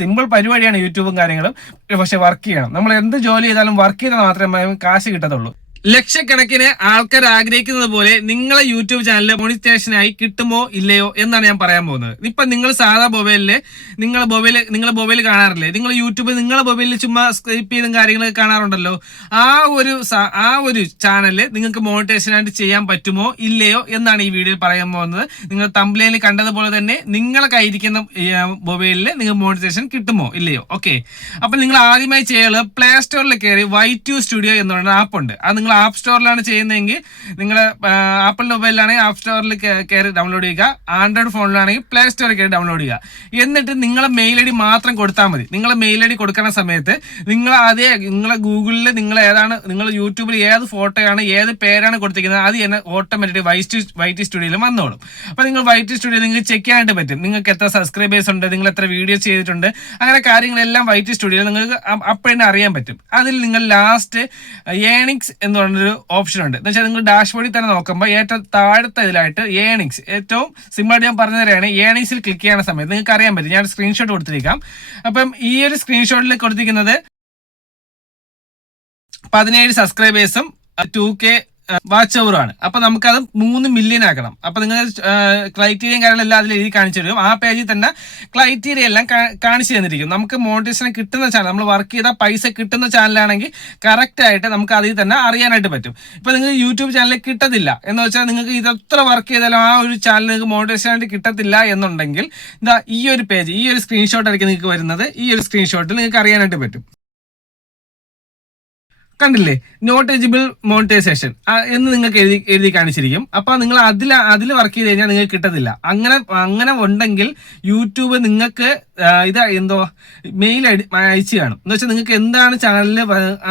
Simple പരിപാടിയാണ് യൂട്യൂബും കാര്യങ്ങളും. പക്ഷെ വർക്ക് ചെയ്യണം. നമ്മൾ എന്ത് ജോലി ചെയ്താലും വർക്ക് ചെയ്താൽ മാത്രമേ കാശ് കിട്ടത്തുള്ളൂ. ലക്ഷക്കണക്കിന് ആൾക്കാർ ആഗ്രഹിക്കുന്നത് പോലെ നിങ്ങളെ യൂട്യൂബ് ചാനലിൽ മോണിറ്റൈസേഷനായി കിട്ടുമോ ഇല്ലയോ എന്നാണ് ഞാൻ പറയാൻ പോകുന്നത്. ഇപ്പൊ നിങ്ങൾ സാധാ മൊബൈലില് നിങ്ങളെ മൊബൈൽ കാണാറില്ലേ? നിങ്ങൾ യൂട്യൂബ് നിങ്ങളെ മൊബൈലിൽ ചുമ്മാ സ്ക്രൈപ്പ് ചെയ്തും കാര്യങ്ങളൊക്കെ കാണാറുണ്ടല്ലോ. ആ ഒരു ചാനലിൽ നിങ്ങൾക്ക് മോണിറ്റൈസേഷനായിട്ട് ചെയ്യാൻ പറ്റുമോ ഇല്ലയോ എന്നാണ് ഈ വീഡിയോയിൽ പറയാൻ പോകുന്നത്. നിങ്ങൾ തംബ്നെയിലിൽ കണ്ടതുപോലെ തന്നെ നിങ്ങളെ കയ്യിരിക്കുന്ന മൊബൈലിൽ നിങ്ങൾ മോണിറ്റൈസേഷൻ കിട്ടുമോ ഇല്ലയോ? ഓക്കെ, അപ്പൊ നിങ്ങൾ ആദ്യമായി ചെയ്യാനുള്ളത് പ്ലേ സ്റ്റോറിൽ കയറി Y2 സ്റ്റുഡിയോ എന്ന് പറയുന്ന ആപ്പ് ഉണ്ട്. അത് നിങ്ങൾ ആപ്പ് സ്റ്റോറിലാണ് ചെയ്യുന്നതെങ്കിൽ നിങ്ങളുടെ ആപ്പിൾ മൊബൈലിലാണെങ്കിൽ ആപ്പ് സ്റ്റോറിൽ കയറി ഡൗൺലോഡ് ചെയ്യുക. ആൻഡ്രോയിഡ് ഫോണിലാണെങ്കിൽ പ്ലേ സ്റ്റോറിൽ കയറി ഡൗൺലോഡ് ചെയ്യുക. എന്നിട്ട് നിങ്ങളെ മെയിൽ ഐ ഡി മാത്രം കൊടുത്താൽ മതി. നിങ്ങളെ മെയിൽ ഐ ഡി കൊടുക്കുന്ന സമയത്ത് നിങ്ങളെ ഗൂഗിളിൽ നിങ്ങൾ യൂട്യൂബിൽ ഏത് ഫോട്ടോയാണ് ഏത് പേരാണ് കൊടുത്തിരിക്കുന്നത് അത് തന്നെ ഓട്ടോമാറ്റിക് Y2 സ്റ്റുഡിയോയിലും വന്നോളും. അപ്പൊ നിങ്ങൾ Y2 സ്റ്റുഡിയോ നിങ്ങൾക്ക് ചെക്ക് ചെയ്യാനായിട്ട് പറ്റും. നിങ്ങൾക്ക് എത്ര സബ്സ്ക്രൈബേഴ്സ് ഉണ്ട്, നിങ്ങൾ എത്ര വീഡിയോസ് ചെയ്തിട്ടുണ്ട്, അങ്ങനെ കാര്യങ്ങളെല്ലാം Y2 സ്റ്റുഡിയോയിൽ നിങ്ങൾക്ക് അപ്പോഴേ അറിയാൻ പറ്റും. അതിൽ നിങ്ങൾ ലാസ്റ്റ് ഏണിങ്സ് എന്ന് പറഞ്ഞൊരു ഓപ്ഷൻ ഉണ്ട്. എന്ന് വെച്ചാൽ നിങ്ങൾ ഡാഷ്ബോർഡിൽ തന്നെ നോക്കുമ്പോൾ ഏറ്റവും താഴത്തെ ഇതിലായിട്ട് ഏണിങ്സ്, ഏറ്റവും സിമ്പിളായിട്ട് ഞാൻ പറഞ്ഞു തരാണ്. ഏണിങ്സിൽ ക്ലിക്ക് ചെയ്യുന്ന സമയത്ത് നിങ്ങൾക്ക് അറിയാൻ പറ്റും. ഞാൻ സ്ക്രീൻഷോട്ട് കൊടുത്തിരിക്കാം. അപ്പം ഈ ഒരു സ്ക്രീൻഷോട്ടിൽ കൊടുത്തിരിക്കുന്നത് 17 സബ്സ്ക്രൈബേഴ്സും 2K വാച്ച് ഓവറാണ്. അപ്പൊ നമുക്കത് 3 മില്യൺ ആക്കണം. അപ്പൊ നിങ്ങൾ ക്രൈറ്റീരിയയും കാര്യങ്ങളെല്ലാം അതിൽ എഴുതി കാണിച്ചു തരും. ആ പേജിൽ തന്നെ ക്രൈറ്റീരിയ എല്ലാം കാണിച്ചു തന്നിരിക്കും. നമുക്ക് മോണിറ്റൈസേഷൻ കിട്ടുന്ന ചാനൽ, നമ്മൾ വർക്ക് ചെയ്താൽ പൈസ കിട്ടുന്ന ചാനലാണെങ്കിൽ കറക്റ്റ് ആയിട്ട് നമുക്ക് അതിൽ തന്നെ അറിയാനായിട്ട് പറ്റും. ഇപ്പൊ നിങ്ങൾ യൂട്യൂബ് ചാനലിൽ കിട്ടത്തില്ല എന്ന് വെച്ചാൽ നിങ്ങൾക്ക് ഇതെത്ര വർക്ക് ചെയ്താലും ആ ഒരു ചാനൽ നിങ്ങൾക്ക് മോണിറ്റൈസേഷൻ ആയിട്ട് കിട്ടത്തില്ല എന്നുണ്ടെങ്കിൽ ഇതാ ഈ ഒരു പേജ്, ഈ ഒരു സ്ക്രീൻഷോട്ട് ആയിരിക്കും നിങ്ങൾക്ക് വരുന്നത്. ഈ ഒരു സ്ക്രീൻഷോട്ടിൽ നിങ്ങൾക്ക് അറിയാനായിട്ട് പറ്റും. കണ്ടില്ലേ, നോട്ട് എലിജിബിൾ മോണിറ്റൈസേഷൻ എന്ന് നിങ്ങൾക്ക് എഴുതി കാണിച്ചിരിക്കും. അപ്പൊ നിങ്ങൾ അതിൽ വർക്ക് ചെയ്ത് കഴിഞ്ഞാൽ നിങ്ങൾക്ക് കിട്ടത്തില്ല. അങ്ങനെ ഉണ്ടെങ്കിൽ യൂട്യൂബ് നിങ്ങൾക്ക് മെയിൽ അയച്ചു കാണും. എന്ന് വെച്ചാൽ നിങ്ങൾക്ക് എന്താണ് ചാനലിൽ,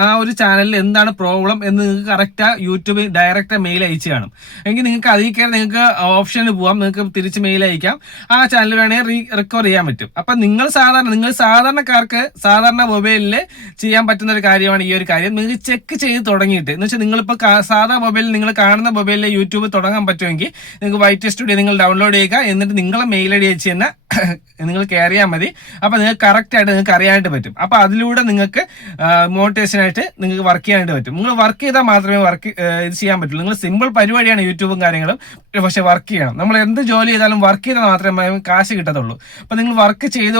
ആ ഒരു ചാനലിൽ എന്താണ് പ്രോബ്ലം എന്ന് നിങ്ങൾക്ക് കറക്റ്റ് യൂട്യൂബ് ഡയറക്റ്റ് മെയിൽ അയച്ചു കാണും. എങ്കിൽ നിങ്ങൾക്ക് അതിൽ കയറി നിങ്ങൾക്ക് ഓപ്ഷനിൽ പോവാം, നിങ്ങൾക്ക് തിരിച്ച് മെയിൽ അയക്കാം. ആ ചാനൽ വേണമെങ്കിൽ റിക്കവർ ചെയ്യാൻ പറ്റും. അപ്പൊ നിങ്ങൾ സാധാരണക്കാർക്ക് സാധാരണ മൊബൈലിൽ ചെയ്യാൻ പറ്റുന്ന ഒരു കാര്യമാണ് ഈ ഒരു കാര്യം. നിങ്ങൾക്ക് ചെക്ക് ചെയ്ത് തുടങ്ങിയിട്ട്, എന്ന് വെച്ചാൽ നിങ്ങളിപ്പോൾ സാധാ മൊബൈലിൽ നിങ്ങൾ കാണുന്ന മൊബൈലിൽ യൂട്യൂബ് തുടങ്ങാൻ പറ്റുമെങ്കിൽ നിങ്ങൾക്ക് Y2 സ്റ്റുഡിയോ നിങ്ങൾ ഡൗൺലോഡ് ചെയ്യുക. എന്നിട്ട് നിങ്ങളെ മെയിൽ ഐ ഡി അയച്ച് തന്നെ നിങ്ങൾ കയറിയാൽ മതി. അപ്പൊ നിങ്ങൾക്ക് കറക്റ്റ് ആയിട്ട് നിങ്ങൾക്ക് അറിയാനായിട്ട് പറ്റും. അപ്പൊ അതിലൂടെ നിങ്ങൾക്ക് മോണിറ്റൈസേഷനായിട്ട് നിങ്ങൾക്ക് വർക്ക് ചെയ്യാനായിട്ട് പറ്റും. നിങ്ങൾ വർക്ക് ചെയ്താൽ മാത്രമേ ഇത് ചെയ്യാൻ പറ്റുള്ളൂ. നിങ്ങൾ സിമ്പിൾ പരിപാടിയാണ് യൂട്യൂബും കാര്യങ്ങളും. പക്ഷെ വർക്ക് ചെയ്യണം. നമ്മൾ എന്ത് ജോലി ചെയ്താലും വർക്ക് ചെയ്താൽ മാത്രമേ കാശ് കിട്ടത്തുള്ളൂ. അപ്പൊ നിങ്ങൾ വർക്ക് ചെയ്ത്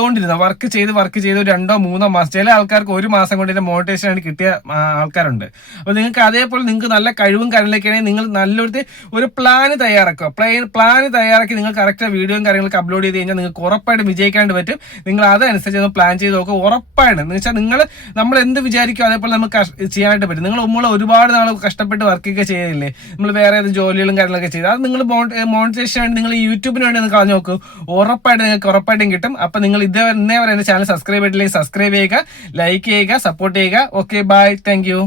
2-3 മാസം, ചില ആൾക്കാർക്ക് 1 മാസം കൊണ്ട് മോണിറ്റൈസേഷൻ ആയിട്ട് കിട്ടിയ ആൾക്കാരുണ്ട്. അപ്പൊ നിങ്ങൾക്ക് അതേപോലെ നിങ്ങൾക്ക് നല്ല കഴിവും കാര്യങ്ങളൊക്കെയാണെങ്കിൽ നിങ്ങൾ ഒരു പ്ലാൻ തയ്യാറാക്കി നിങ്ങൾ കറക്റ്റ് വീഡിയോയും കാര്യങ്ങളൊക്കെ അപ്ലോഡ് ചെയ്ത് കഴിഞ്ഞാൽ നിങ്ങൾക്ക് ഉറപ്പായിട്ടും വിജയിക്കാണ്ട് പറ്റും. നിങ്ങൾ അതനുസരിച്ച് പ്ലാൻ ചെയ്ത് നോക്കുക. ഉറപ്പാണ് എന്ന് വെച്ചാൽ നമ്മൾ എന്ത് വിചാരിക്കും അതേപോലെ നമുക്ക് ചെയ്യാനായിട്ട് പറ്റും. നമ്മൾ ഒരുപാട് നാൾ കഷ്ടപ്പെട്ട് വർക്കൊക്കെ ചെയ്യില്ലേ, നമ്മൾ വേറെ ഏത് ജോലികളും കാര്യങ്ങളൊക്കെ ചെയ്ത് അത് നിങ്ങൾ മോണിറ്റൈസേഷൻ വേണ്ടി നിങ്ങൾ യൂട്യൂബിന് വേണ്ടി ഒന്ന് കളഞ്ഞു നോക്കും. ഉറപ്പായിട്ടും കിട്ടും. അപ്പൊ നിങ്ങൾ ഇന്നേ വരെ എന്റെ ചാനൽ സബ്സ്ക്രൈബ് ചെയ്തില്ലെങ്കിൽ സബ്സ്ക്രൈബ് ചെയ്യുക, ലൈക്ക് ചെയ്യുക, സപ്പോർട്ട് ചെയ്യുക. Okay, bye, thank U.